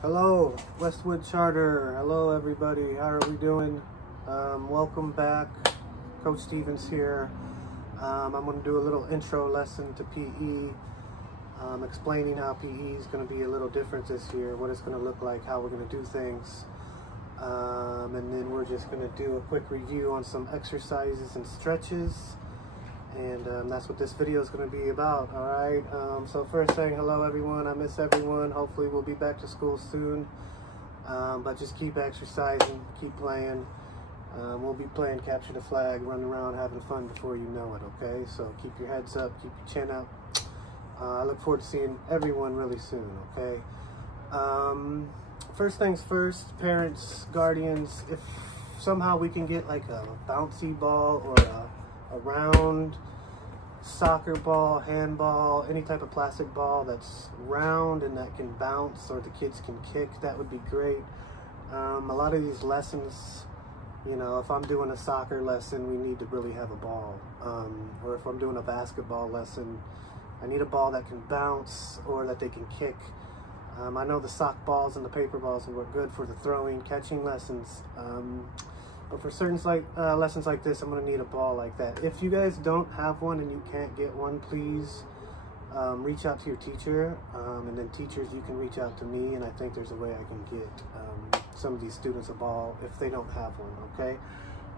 Hello, Westwood Charter. Hello, everybody. How are we doing? Welcome back. Coach Stevens here. I'm going to do a little intro lesson to PE, explaining how PE is going to be a little different this year, what it's going to look like, how we're going to do things. And then we're just going to do a quick review on some exercises and stretches. And that's what this video is going to be about. All right. So first saying hello, everyone. I miss everyone. Hopefully we'll be back to school soon. But just keep exercising, keep playing. We'll be playing capture the flag, running around, having fun before you know it. Okay. So keep your heads up, keep your chin up. I look forward to seeing everyone really soon. Okay. First things first, parents, guardians. If somehow we can get like a bouncy ball or a round soccer ball, handball, any type of plastic ball that's round and that can bounce or the kids can kick, that would be great. A lot of these lessons, you know, if I'm doing a soccer lesson, we need to really have a ball. Or if I'm doing a basketball lesson, I need a ball that can bounce or that they can kick. I know the sock balls and the paper balls will work good for the throwing, catching lessons. But for certain lessons like this, I'm going to need a ball like that. If you guys don't have one and you can't get one, please reach out to your teacher. And then teachers, you can reach out to me, and I think there's a way I can get some of these students a ball if they don't have one, okay?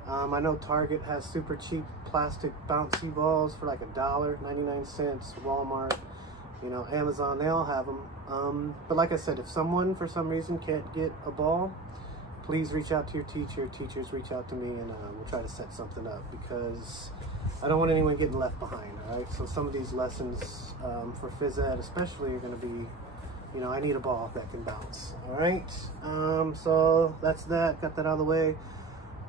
I know Target has super cheap plastic bouncy balls for like $1.99, Walmart, you know, Amazon, they all have them. But like I said, if someone for some reason can't get a ball, please reach out to your teacher. Teachers, reach out to me, and we'll try to set something up, because I don't want anyone getting left behind. All right. So some of these lessons for phys ed, especially, are going to be, you know, I need a ball that can bounce. All right. So that's that. Got that out of the way.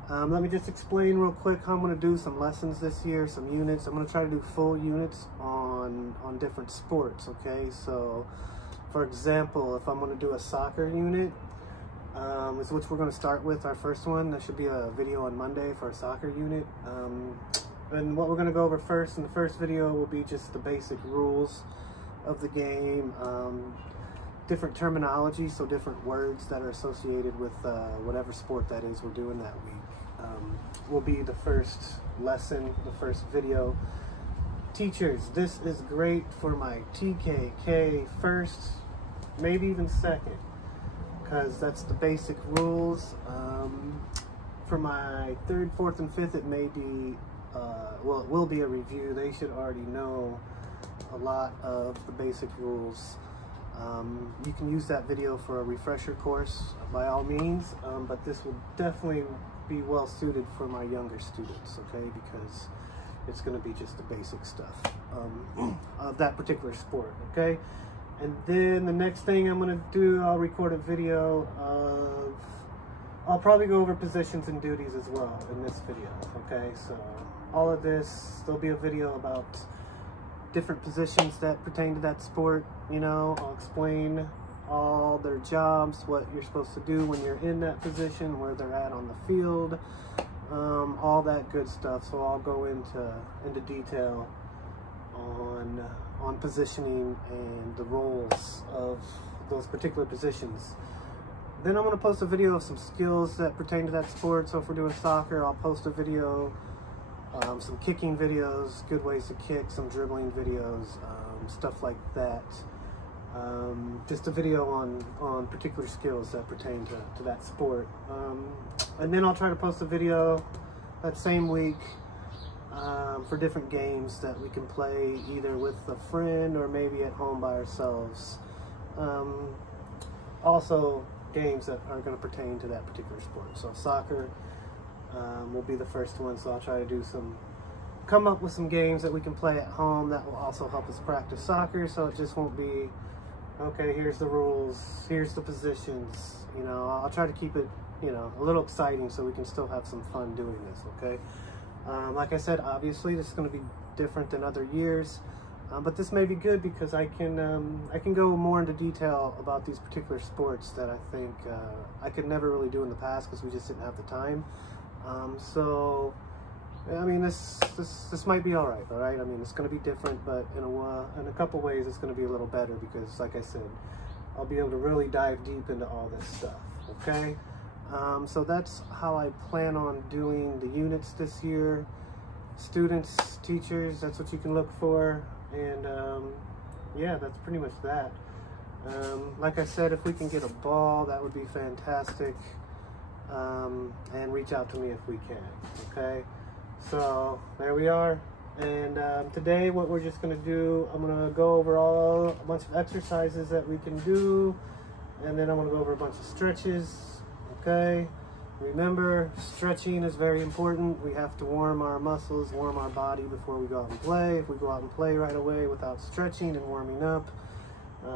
Let me just explain real quick how I'm going to do some lessons this year, some units. I'm going to try to do full units on different sports. Okay. So, for example, if I'm going to do a soccer unit, which we're going to start with, our first one. There should be a video on Monday for a soccer unit. And what we're going to go over first in the first video will be just the basic rules of the game, different terminology, so different words that are associated with whatever sport that is we're doing that week. Will be the first lesson, the first video. Teachers, this is great for my TKK first, maybe even second, because that's the basic rules. For my third, fourth, and fifth, it may be, well, it will be a review. They should already know a lot of the basic rules. You can use that video for a refresher course by all means, but this will definitely be well suited for my younger students, okay, because it's going to be just the basic stuff of that particular sport, okay? And then the next thing I'm going to do, I'll record a video of, I'll probably go over positions and duties as well in this video, okay? So all of this, there'll be a video about different positions that pertain to that sport, you know. I'll explain all their jobs, what you're supposed to do when you're in that position, where they're at on the field, all that good stuff. So I'll go into detail on positioning and the roles of those particular positions. Then I'm going to post a video of some skills that pertain to that sport. So if we're doing soccer, I'll post a video, some kicking videos, good ways to kick, some dribbling videos, stuff like that. Just a video on particular skills that pertain to that sport. And then I'll try to post a video that same week for different games that we can play either with a friend or maybe at home by ourselves. Also games that are going to pertain to that particular sport. So soccer will be the first one, so I'll try to come up with some games that we can play at home that will also help us practice soccer, so it just won't be, okay, here's the rules, here's the positions, you know. I'll try to keep it, you know, a little exciting so we can still have some fun doing this, okay? Like I said, obviously this is going to be different than other years, but this may be good because I can go more into detail about these particular sports that I think I could never really do in the past because we just didn't have the time. So I mean, this might be all right. I mean, it's going to be different, but in a couple ways it's going to be a little better because, like I said, I'll be able to really dive deep into all this stuff, okay? So that's how I plan on doing the units this year. Students, teachers, that's what you can look for. And yeah, that's pretty much that. Like I said, if we can get a ball, that would be fantastic. And reach out to me if we can, okay? So there we are. And today what we're just going to do, I'm going to go over a bunch of exercises that we can do, and then I'm going to go over a bunch of stretches, okay? Remember, stretching is very important. We have to warm our muscles, warm our body before we go out and play. If we go out and play right away without stretching and warming up,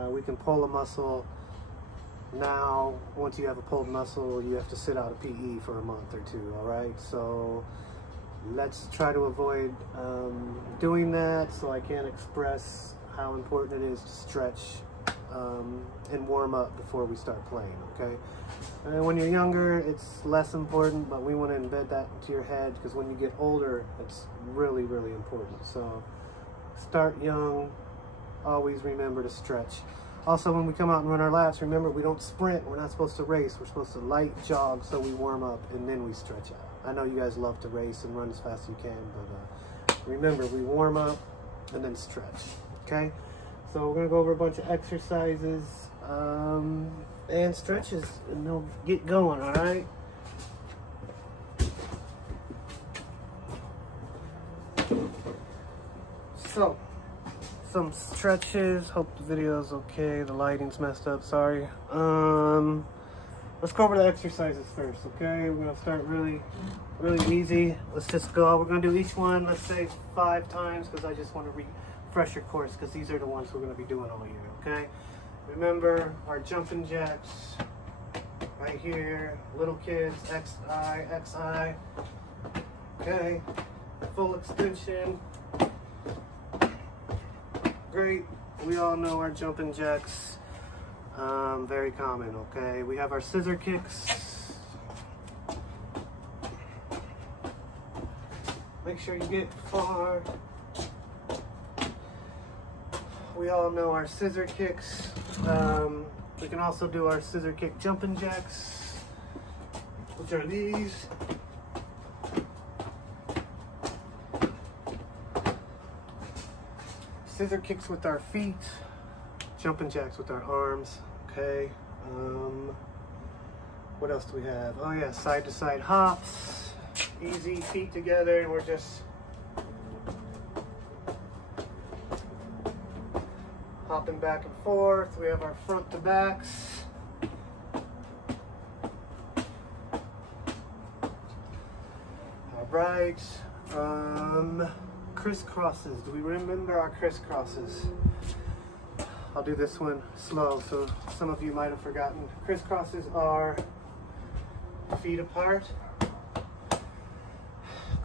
we can pull a muscle. Now, once you have a pulled muscle, you have to sit out of PE for a month or two, all right? So let's try to avoid doing that, so I can express how important it is to stretch and warm up before we start playing, okay? And when you're younger, it's less important, but we want to embed that into your head, because when you get older, it's really, really important. So start young, always remember to stretch. Also, when we come out and run our laps, remember, we don't sprint. We're not supposed to race. We're supposed to light jog so we warm up, and then we stretch out. I know you guys love to race and run as fast as you can, but remember, we warm up and then stretch, okay? So we're gonna go over a bunch of exercises and stretches, and they'll get going, all right? So, some stretches. Hope the video's okay. The lighting's messed up, sorry. Let's go over the exercises first, okay? We're gonna start really easy. Let's just go. We're gonna do each one, let's say 5 times, because I just want to refresh your course, because these are the ones we're gonna be doing all year, okay? Remember our jumping jacks right here. Little kids, XI, XI. Okay, full extension. Great. We all know our jumping jacks. Very common, okay? We have our scissor kicks. Make sure you get far. We all know our scissor kicks. We can also do our scissor kick jumping jacks, which are these. Scissor kicks with our feet, jumping jacks with our arms, okay? What else do we have? Oh yeah, side to side hops. Easy, feet together, and we're just hopping back and forth. We have our front to backs. All right. Criss crosses. Do we remember our criss crosses? I'll do this one slow, so some of you might have forgotten. Criss crosses are feet apart.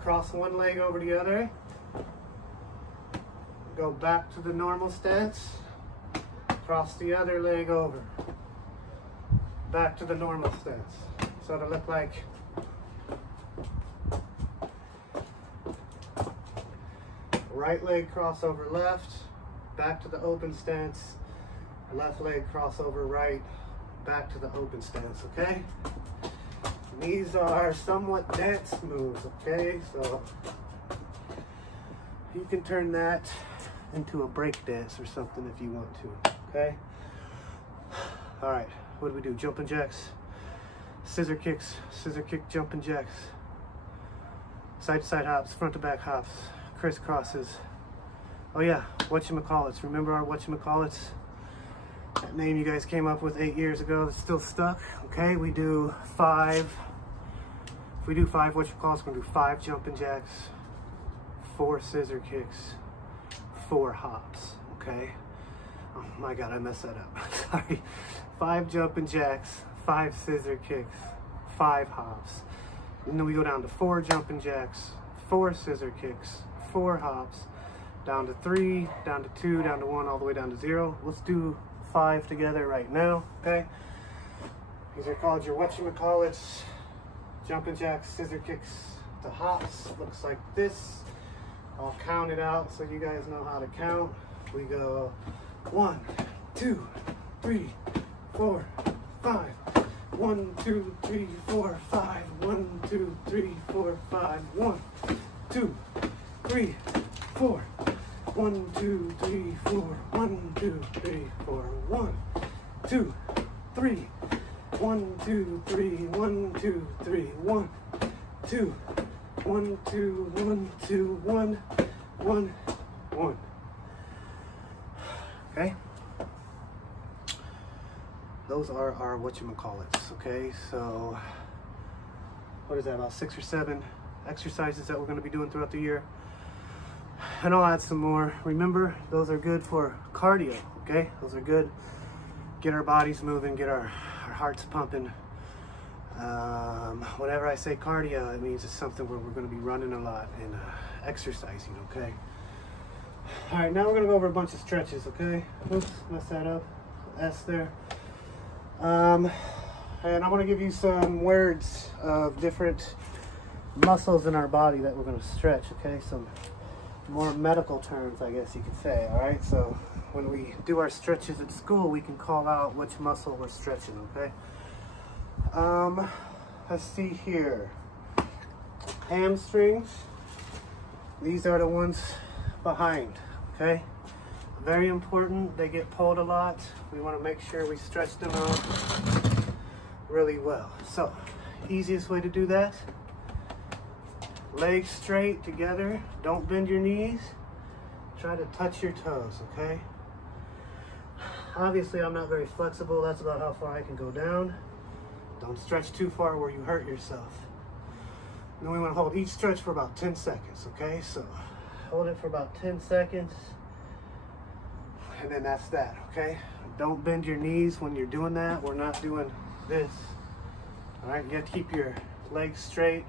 Cross one leg over the other. Go back to the normal stance. Cross the other leg over. Back to the normal stance. So it'll look like right leg cross over left, back to the open stance, left leg cross over right, back to the open stance, okay? And these are somewhat dance moves, okay? So you can turn that into a break dance or something if you want to, okay? All right, what do we do? Jumping jacks, scissor kicks, scissor kick, jumping jacks, side to side hops, front to back hops, criss crosses. Oh yeah, whatchamacallits. Remember our whatchamacallits? That name you guys came up with 8 years ago that's still stuck. Okay, we do 5. If we do 5 whatchamacallits, we're gonna do 5 jumping jacks, 4 scissor kicks, 4 hops, okay? Oh my God, I messed that up, sorry. 5 jumping jacks, 5 scissor kicks, 5 hops. And then we go down to 4 jumping jacks, 4 scissor kicks, 4 hops, down to 3, down to 2, down to 1, all the way down to 0. Let's do 5 together right now, okay? These are called your whatchamacallits, jumping jacks, scissor kicks to hops. Looks like this. I'll count it out so you guys know how to count. We go 1, 2, 3, 4, 5. 1, 2, 3, 4, 5. 1, 2, 3, 4, 5. 1, 2, 3, 4. 1, 2, 3, 4. 1, 2, 3, 4. 1, 2, 3. 1, 2, 3. 1, 2, 3. 1, 2. 1, 2, 1, 2, 1, 1, 1. Okay. Those are our whatchamacallits, okay? So, what is that, about 6 or 7 exercises that we're gonna be doing throughout the year. And I'll add some more. Remember, those are good for cardio, okay? Those are good. Get our bodies moving, get our hearts pumping. Whenever I say cardio, it means it's something where we're gonna be running a lot and exercising, okay? All right, now we're gonna go over a bunch of stretches, okay? Oops, messed that up. S there. And I'm gonna give you some words of different muscles in our body that we're gonna stretch, okay? Some more medical terms, I guess you could say, all right? So when we do our stretches at school, we can call out which muscle we're stretching, okay? Let's see here. Hamstrings. These are the ones behind, okay? Very important. They get pulled a lot. We want to make sure we stretch them out really well. So, easiest way to do that, legs straight together. Don't bend your knees. Try to touch your toes, okay? Obviously, I'm not very flexible. That's about how far I can go down. Don't stretch too far where you hurt yourself. And then we want to hold each stretch for about 10 seconds, okay? So, hold it for about 10 seconds. And then that's that, okay? Don't bend your knees when you're doing that. We're not doing this. All right, you have to keep your legs straight.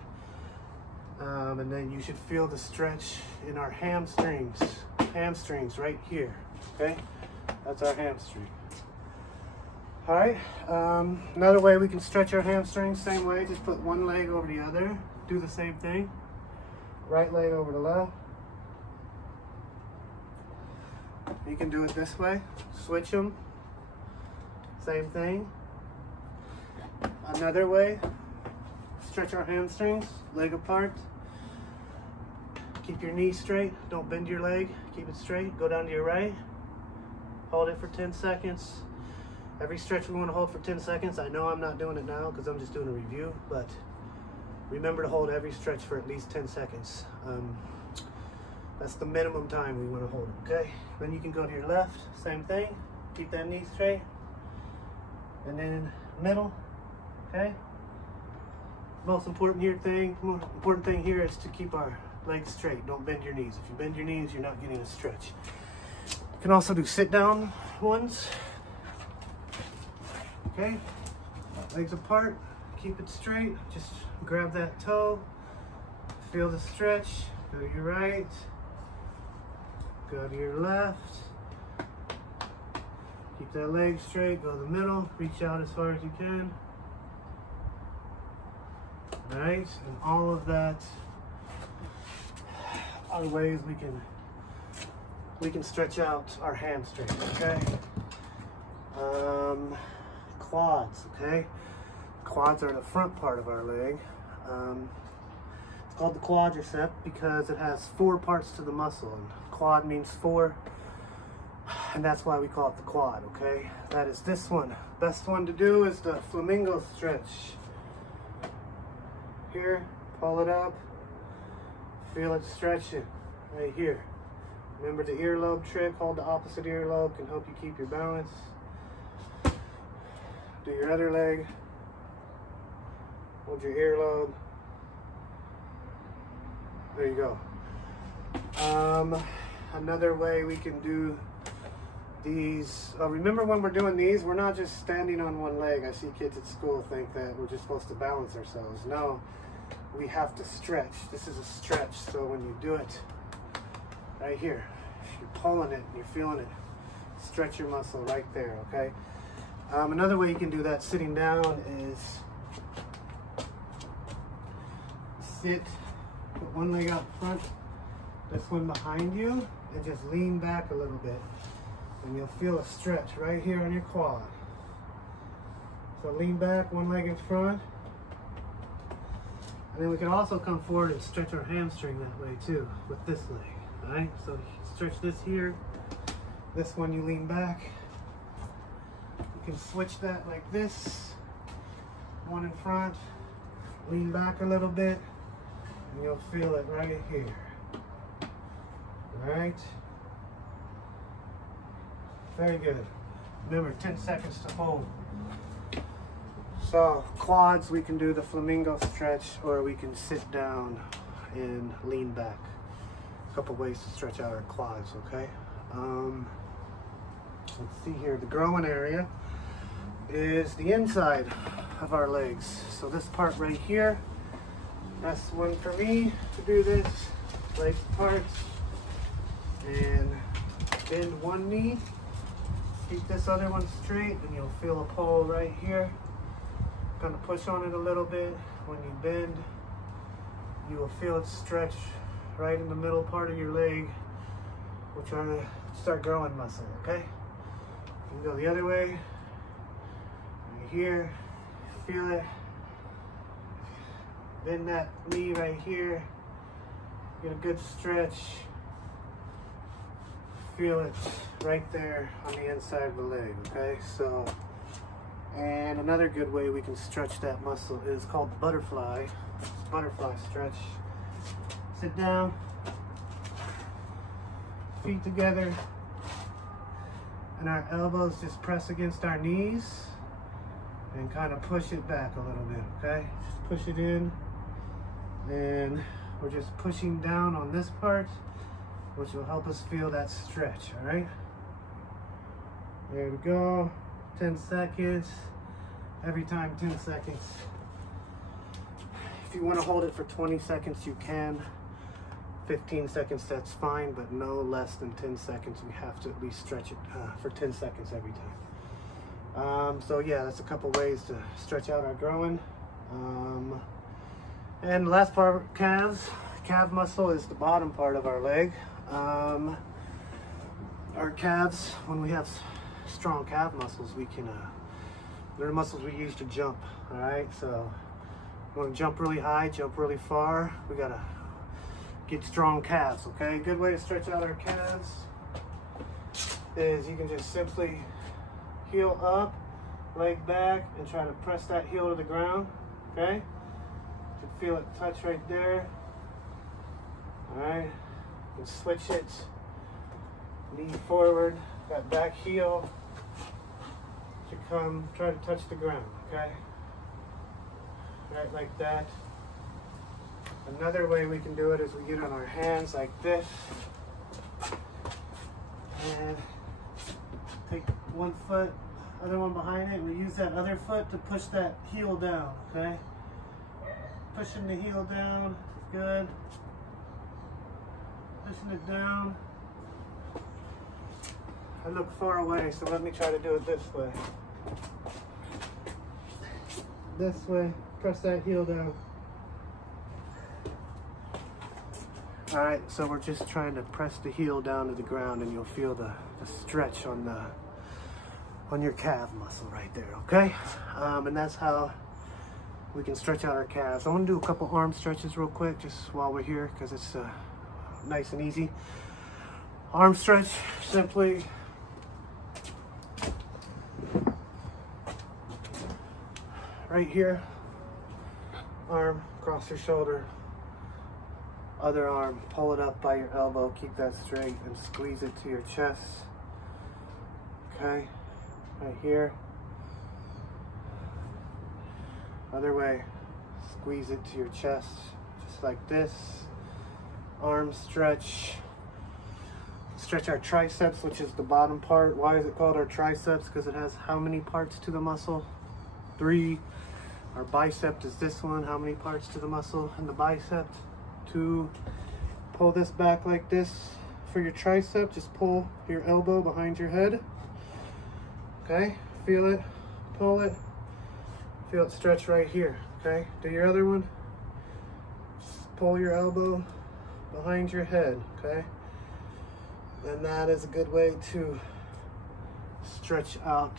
And then you should feel the stretch in our hamstrings. Hamstrings right here, okay? That's our hamstring. All right, another way we can stretch our hamstrings, same way, just put one leg over the other. Do the same thing. Right leg over the left. You can do it this way, switch them, same thing. Another way, stretch our hamstrings, leg apart. Keep your knee straight, don't bend your leg, keep it straight. Go down to your right, hold it for 10 seconds. Every stretch we want to hold for 10 seconds. I know I'm not doing it now because I'm just doing a review, but remember to hold every stretch for at least 10 seconds. That's the minimum time we want to hold it, okay? Then you can go to your left, same thing. Keep that knee straight. And then middle, okay? Most important thing here is to keep our legs straight. Don't bend your knees. If you bend your knees, you're not getting a stretch. You can also do sit down ones. Okay, legs apart, keep it straight. Just grab that toe, feel the stretch. Go to your right, go to your left. Keep that leg straight, go to the middle, reach out as far as you can. All right, and all of that are ways we can stretch out our hamstrings, okay? Quads, okay? Quads are the front part of our leg. It's called the quadricep because it has 4 parts to the muscle. And quad means 4, and that's why we call it the quad, okay? That is this one. Best one to do is the Flamingo Stretch. Here, pull it up, feel it stretching right here. Remember the earlobe trick, hold the opposite earlobe, can help you keep your balance. Do your other leg, hold your earlobe. There you go. Another way we can do these, remember when we're doing these, we're not just standing on one leg. I see kids at school think that we're just supposed to balance ourselves. No, we have to stretch. This is a stretch, so when you do it right here, you're pulling it, you're feeling it, stretch your muscle right there, okay? Another way you can do that sitting down is sit, put one leg out front, this one behind you, and just lean back a little bit. And you'll feel a stretch right here on your quad. So lean back, one leg in front. And then we can also come forward and stretch our hamstring that way too, with this leg, all right? So you stretch this here. This one you lean back. You can switch that like this. One in front, lean back a little bit, and you'll feel it right here. All right? Very good. Remember, 10 seconds to hold. So quads, we can do the Flamingo Stretch, or we can sit down and lean back. A couple ways to stretch out our quads, okay? Let's see here, the growing area is the inside of our legs. So this part right here, that's one for me to do this. Legs apart, and bend one knee. Keep this other one straight, and you'll feel a pull right here. Kind of push on it a little bit. When you bend, you will feel it stretch right in the middle part of your leg. We're trying to start growing muscle, okay? You can go the other way. Right here, feel it. Bend that knee right here. Get a good stretch. Feel it right there on the inside of the leg, okay? So, and another good way we can stretch that muscle is called butterfly. Butterfly stretch. Sit down, feet together, and our elbows just press against our knees and kind of push it back a little bit, okay? Just push it in, and we're just pushing down on this part, which will help us feel that stretch, all right? There we go, 10 seconds, every time 10 seconds. If you want to hold it for 20 seconds, you can. 15 seconds, that's fine, but no less than 10 seconds. We have to at least stretch it for 10 seconds every time. So yeah, that's a couple ways to stretch out our growing. And the last part, calves. Calf muscle is the bottom part of our leg. Our calves, when we have strong calf muscles, we can, they're the muscles we use to jump, all right? So we want to jump really high, jump really far. We gotta get strong calves, okay? A good way to stretch out our calves is you can just simply heel up, leg back, and try to press that heel to the ground, okay? You can feel it touch right there. All right, and switch it, knee forward, that back heel to come, try to touch the ground, okay? Right like that. Another way we can do it is we get on our hands like this, and take one foot, other one behind it, and we use that other foot to push that heel down, okay? Pushing the heel down, good. Pushing it down. I look far away, so let me try to do it this way. This way, press that heel down. All right, so we're just trying to press the heel down to the ground, and you'll feel the stretch on your calf muscle right there, okay? And that's how we can stretch out our calves. I want to do a couple arm stretches real quick, just while we're here, because it's nice and easy. Arm stretch, simply right here, arm across your shoulder, other arm, pull it up by your elbow, keep that straight, and squeeze it to your chest, okay? Right here. Other way, squeeze it to your chest, just like this. Arm stretch. Stretch our triceps, which is the bottom part. Why is it called our triceps? Because it has how many parts to the muscle? 3. Our bicep is this one. How many parts to the muscle in the bicep? 2. Pull this back like this for your tricep. Just pull your elbow behind your head. Okay, feel it, pull it. Feel it stretch right here, okay? Do your other one. Just pull your elbow behind your head, okay? And that is a good way to stretch out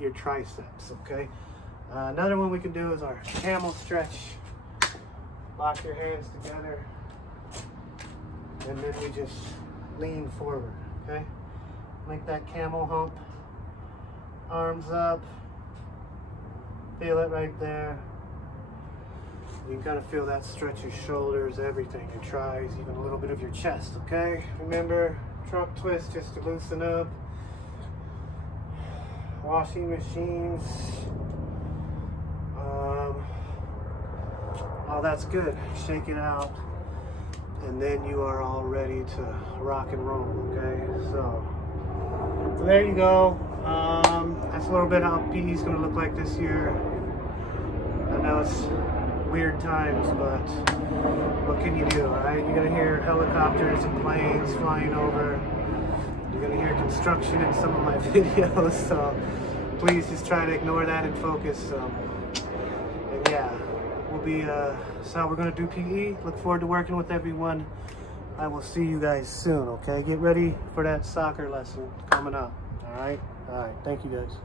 your triceps, okay? Another one we can do is our camel stretch. Lock your hands together, and then we just lean forward, okay? Make that camel hump. Arms up. Feel it right there. You can kind of feel that stretch your shoulders, everything, your thighs, even a little bit of your chest, okay? Remember, trunk twist just to loosen up. Washing machines. Oh, that's good. Shake it out. And then you are all ready to rock and roll, okay? So there you go. That's a little bit how PE is going to look like this year. I know it's weird times, but what can you do, all right? You're going to hear helicopters and planes flying over. You're going to hear construction in some of my videos, so please just try to ignore that and focus. And yeah, we'll be, that's how we're going to do PE. Look forward to working with everyone. I will see you guys soon, okay? Get ready for that soccer lesson coming up, all right? All right, thank you guys.